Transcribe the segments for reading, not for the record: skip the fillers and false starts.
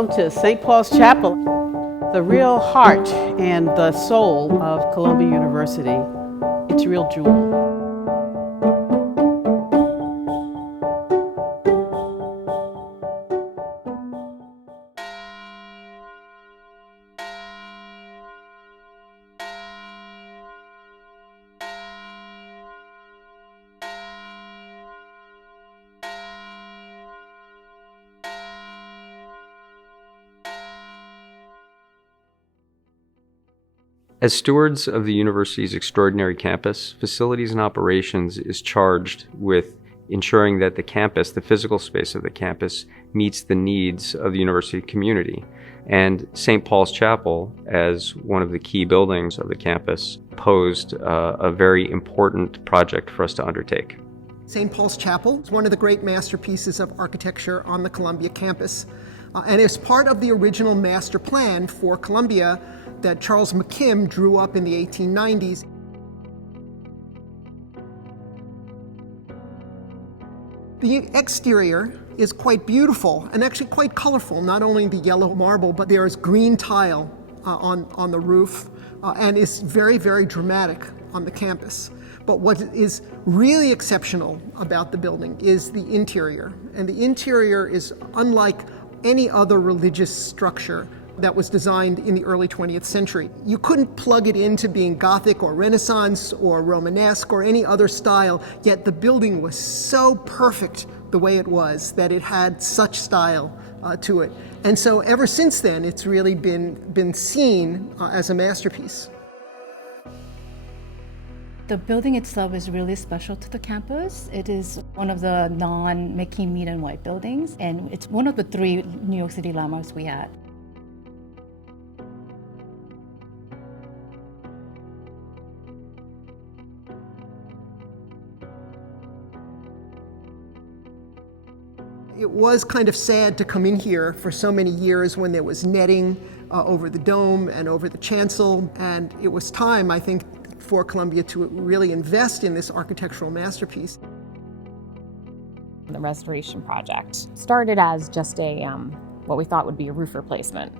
Welcome to St. Paul's Chapel, the real heart and the soul of Columbia University. It's a real jewel. As stewards of the university's extraordinary campus, Facilities and Operations is charged with ensuring that the campus, the physical space of the campus, meets the needs of the university community. And St. Paul's Chapel, as one of the key buildings of the campus, posed a very important project for us to undertake. St. Paul's Chapel is one of the great masterpieces of architecture on the Columbia campus. And is part of the original master plan for Columbia that Charles McKim drew up in the 1890s. The exterior is quite beautiful and actually quite colorful, not only the yellow marble, but there is green tile on the roof and is very, very dramatic on the campus. But what is really exceptional about the building is the interior. And the interior is unlike any other religious structure that was designed in the early 20th century. You couldn't plug it into being Gothic or Renaissance or Romanesque or any other style, yet the building was so perfect the way it was that it had such style to it. And so ever since then, it's really been seen as a masterpiece. The building itself is really special to the campus. It is one of the non-McKim Mead and White buildings, and it's one of the 3 New York City landmarks we had. It was kind of sad to come in here for so many years when there was netting over the dome and over the chancel, and it was time, I think, for Columbia to really invest in this architectural masterpiece. The restoration project started as just a what we thought would be a roof replacement,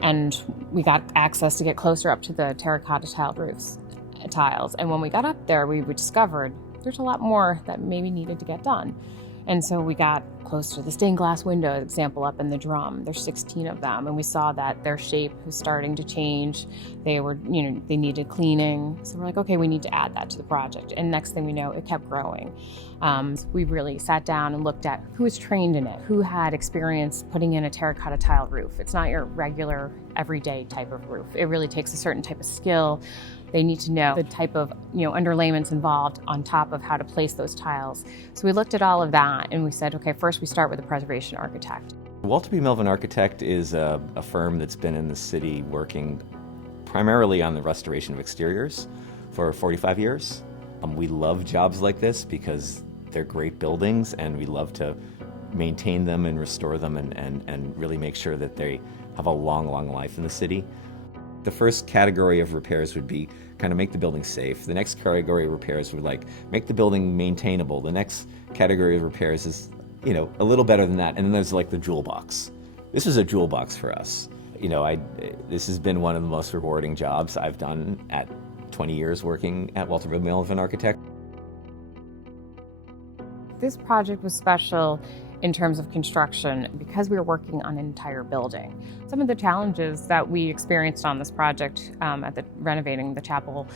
and we got access to get closer up to the terracotta tiled tiles. And when we got up there, we discovered there's a lot more that maybe needed to get done. And so we got close to the stained glass window example up in the drum. There's 16 of them, and we saw that their shape was starting to change. They were, they needed cleaning. So we're like, okay, we need to add that to the project. And next thing we know, it kept growing. We really sat down and looked at who was trained in it, who had experience putting in a terracotta tile roof. It's not your regular, everyday type of roof. It really takes a certain type of skill. They need to know the type of underlayments involved on top of how to place those tiles. So we looked at all of that and we said, okay, first we start with a preservation architect. Walter B. Melvin Architect is a firm that's been in the city working primarily on the restoration of exteriors for 45 years. We love jobs like this because they're great buildings and we love to maintain them and restore them and really make sure that they have a long, long life in the city. The first category of repairs would be kind of make the building safe. The next category of repairs would make the building maintainable. The next category of repairs is, a little better than that. And then there's the jewel box. This is a jewel box for us. This has been one of the most rewarding jobs I've done at 20 years working at Walter B. Melvin Architect. This project was special in terms of construction because we were working on an entire building. Some of the challenges that we experienced on this project renovating the chapel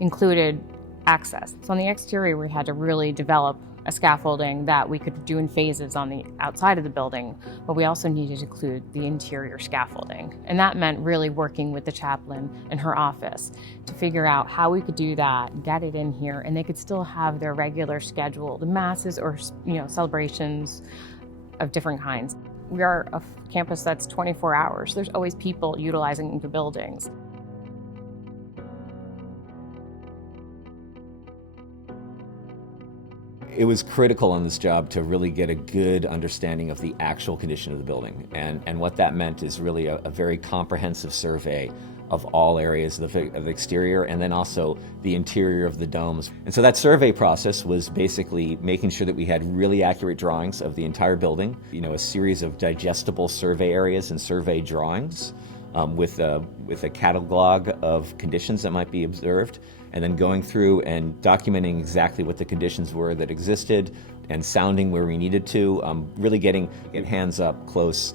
included access. So on the exterior, we had to really develop a scaffolding that we could do in phases on the outside of the building, but we also needed to include the interior scaffolding. And that meant really working with the chaplain and her office to figure out how we could do that, get it in here, and they could still have their regular scheduled masses or celebrations of different kinds. We are a campus that's 24 hours. There's always people utilizing the buildings. It was critical on this job to really get a good understanding of the actual condition of the building. And what that meant is really a very comprehensive survey of all areas of the exterior, and then also the interior of the domes. And so that survey process was basically making sure that we had really accurate drawings of the entire building, a series of digestible survey areas and survey drawings with a catalog of conditions that might be observed, and then going through and documenting exactly what the conditions were that existed and sounding where we needed to, really get hands up close.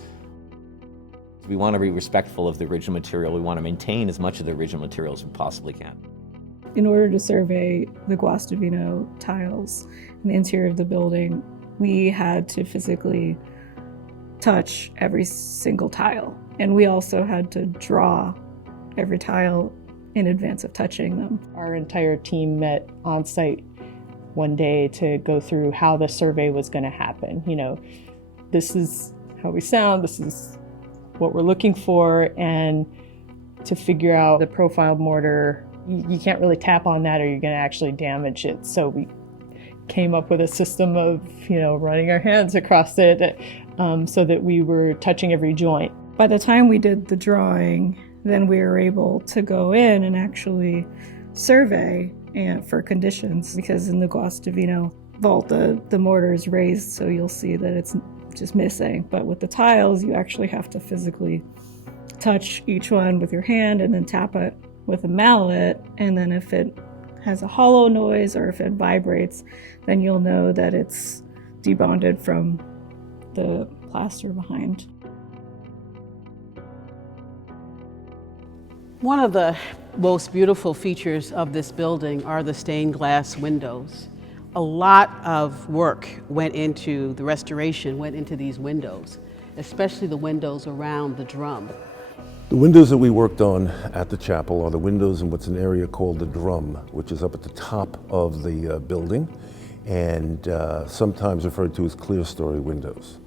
We want to be respectful of the original material. We want to maintain as much of the original material as we possibly can. In order to survey the Guastavino tiles in the interior of the building, we had to physically touch every single tile. And we also had to draw every tile in advance of touching them. Our entire team met on site one day to go through how the survey was going to happen. This is how we sound, this is what we're looking for, and to figure out the profiled mortar, you can't really tap on that or you're going to actually damage it. So we came up with a system of, running our hands across it so that we were touching every joint. By the time we did the drawing, then we were able to go in and actually survey for conditions, because in the Guastavino vault, the mortar is raised, so you'll see that it's just missing. But with the tiles, you actually have to physically touch each one with your hand and then tap it with a mallet, and then if it has a hollow noise or if it vibrates, then you'll know that it's debonded from the plaster behind. One of the most beautiful features of this building are the stained glass windows. A lot of work went into the restoration, went into these windows, especially the windows around the drum. The windows that we worked on at the chapel are the windows in what's an area called the drum, which is up at the top of the building, and sometimes referred to as clerestory windows.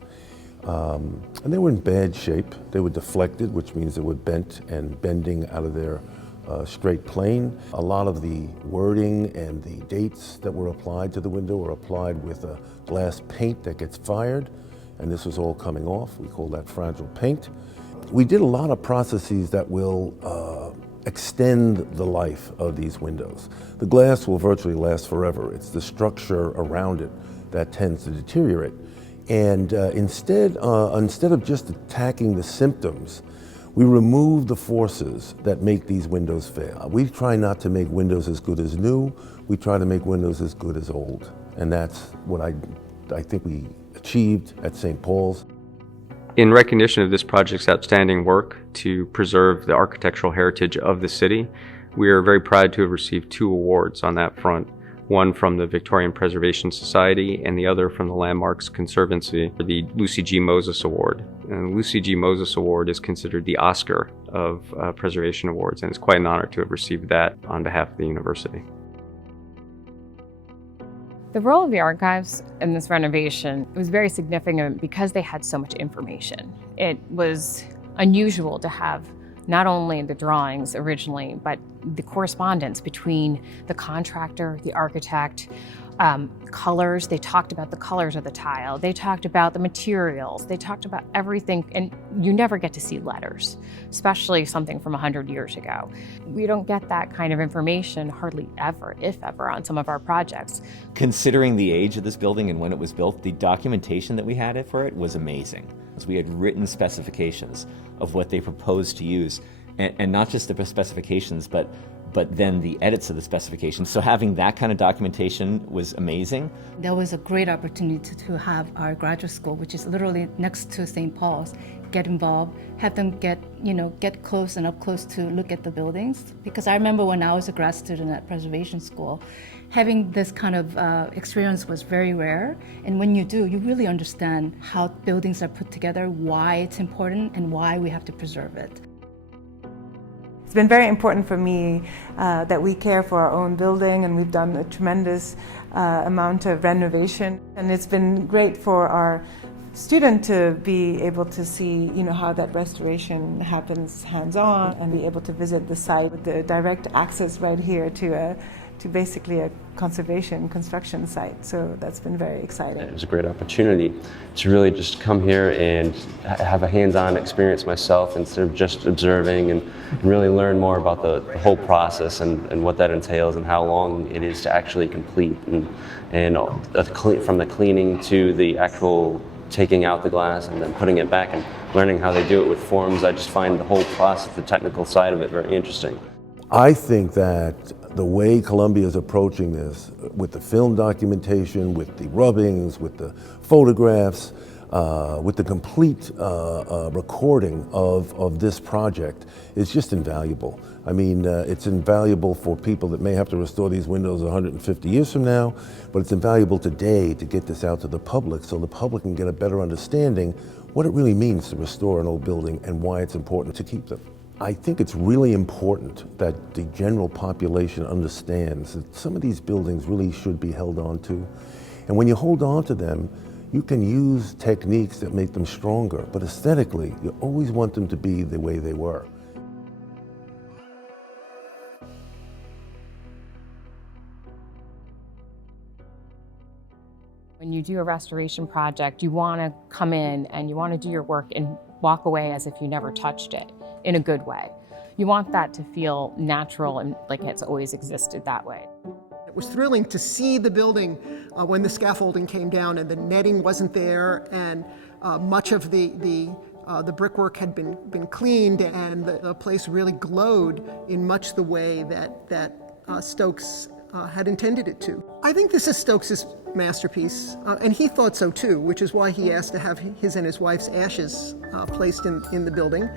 And they were in bad shape. They were deflected, which means they were bent and bending out of their straight plane. A lot of the wording and the dates that were applied to the window were applied with a glass paint that gets fired, and this was all coming off. We call that fragile paint. We did a lot of processes that will extend the life of these windows. The glass will virtually last forever. It's the structure around it that tends to deteriorate. And instead of just attacking the symptoms, we remove the forces that make these windows fail. We try not to make windows as good as new. We try to make windows as good as old. And that's what I think we achieved at St. Paul's. In recognition of this project's outstanding work to preserve the architectural heritage of the city, we are very proud to have received 2 awards on that front. One from the Victorian Preservation Society and the other from the Landmarks Conservancy, the Lucy G. Moses Award. And the Lucy G. Moses Award is considered the Oscar of preservation awards, and it's quite an honor to have received that on behalf of the university. The role of the archives in this renovation was very significant because they had so much information. It was unusual to have not only the drawings originally, but the correspondence between the contractor, the architect, colors. They talked about the colors of the tile. They talked about the materials. They talked about everything, and you never get to see letters, especially something from 100 years ago. We don't get that kind of information hardly ever, if ever, on some of our projects. Considering the age of this building and when it was built, the documentation that we had for it was amazing. So we had written specifications of what they proposed to use, and not just the specifications, but then the edits of the specifications. So having that kind of documentation was amazing. There was a great opportunity to have our graduate school, which is literally next to St. Paul's, get involved, have them get close and up close to look at the buildings. Because I remember when I was a grad student at preservation school, having this kind of experience was very rare. And when you do, you really understand how buildings are put together, why it's important, and why we have to preserve it. It's been very important for me that we care for our own building, and we've done a tremendous amount of renovation. And it's been great for our student to be able to see, how that restoration happens hands-on, and be able to visit the site with the direct access right here to to basically a conservation construction site. So that's been very exciting. It was a great opportunity to really just come here and have a hands-on experience myself instead of just observing, and really learn more about the whole process and what that entails and how long it is to actually complete, and from the cleaning to the actual taking out the glass and then putting it back and learning how they do it with forms. I just find the whole process, the technical side of it, very interesting. I think that the way Columbia is approaching this, with the film documentation, with the rubbings, with the photographs, with the complete recording of this project, is just invaluable. I mean, it's invaluable for people that may have to restore these windows 150 years from now, but it's invaluable today to get this out to the public so the public can get a better understanding what it really means to restore an old building and why it's important to keep them. I think it's really important that the general population understands that some of these buildings really should be held on to. And when you hold on to them, you can use techniques that make them stronger, but aesthetically, you always want them to be the way they were. When you do a restoration project, you want to come in and you want to do your work and walk away as if you never touched it, in a good way. You want that to feel natural and like it's always existed that way. It was thrilling to see the building when the scaffolding came down and the netting wasn't there, and much of the brickwork had been cleaned, and the place really glowed in much the way that Stokes had intended it to. I think this is Stokes' masterpiece, and he thought so too, which is why he asked to have his and his wife's ashes placed in the building.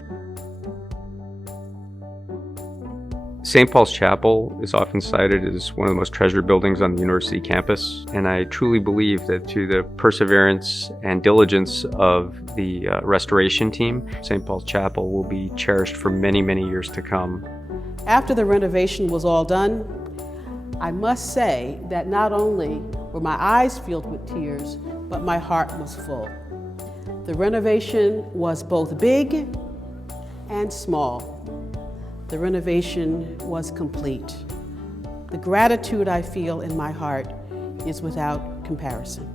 St. Paul's Chapel is often cited as one of the most treasured buildings on the university campus, and I truly believe that through the perseverance and diligence of the restoration team, St. Paul's Chapel will be cherished for many, many years to come. After the renovation was all done, I must say that not only were my eyes filled with tears, but my heart was full. The renovation was both big and small. The renovation was complete. The gratitude I feel in my heart is without comparison.